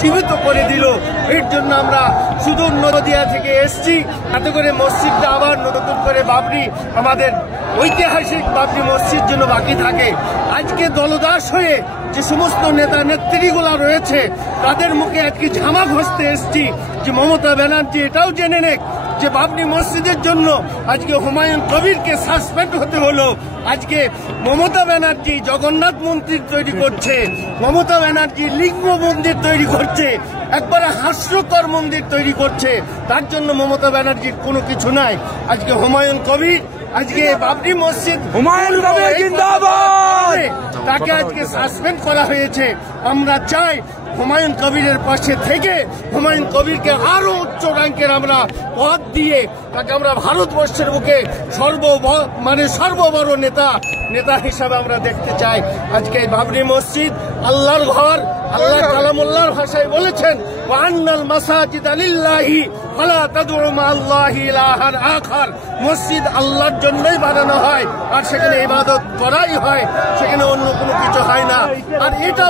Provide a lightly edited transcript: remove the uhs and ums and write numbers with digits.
জীবিত করে দিল। এর জন্য আমরা সুদূর নদিয়া থেকে এসছি, এত করে মসজিদটা আবার নতুন করে বাবরি, আমাদের ঐতিহাসিক বাবরি মসজিদ যেন বাকি থাকে। আজকে দলদাস হয়ে যে সমস্ত নেতা নেত্রীগুলা রয়েছে তাদের মুখে আজকে ঝামা ঘষতে এসছি যে মমতা ব্যানার্জি এটাও জেনে নেক যে বাবরি মসজিদের জন্য আজকে হুমায়ুন কবিরকে সাসপেন্ড হতে হলো। আজকে মমতা ব্যানার্জি জগন্নাথ মন্দির তৈরি করছে, মমতা ব্যানার্জি লিঙ্গ মন্দির তৈরি করছে, একবারে হাস্যকর মন্দির তৈরি করছে। তার জন্য মমতা ব্যানার্জির কোনো কিছু নাই। আজকে হুমায়ুন কবির, আজকে বাবরি মসজিদ, হুমায়ুন কবির জিন্দাবাদ, তাকে আজকে সাসপেন্ড করা হয়েছে। আমরা চাই হুমায়ুন কবিরের পাশে থেকে হুমায়ুন কবিরকে আরো উচ্চ র্যাঙ্কের আমরা পদ দিয়ে তাকে আমরা ভারতবর্ষের বুকে সর্ববড় নেতা হিসাবে আমরা দেখতে চাই। আজকে এই বাবরি মসজিদ আল্লাহর ঘর। আল্লাহ কালামুল্লাহর ভাষায় বলেছেন, ওয়ান্নাল মাসাজিদা লিল্লাহি ফালা তাদউ মাআল্লাহি ইলাহান আখার। মসজিদ আল্লাহর জন্যই বানানো হয়, আর সেখানে ইবাদত করাই হয়, সেখানে অন্য কোনো কিছু হয় না। আর এটা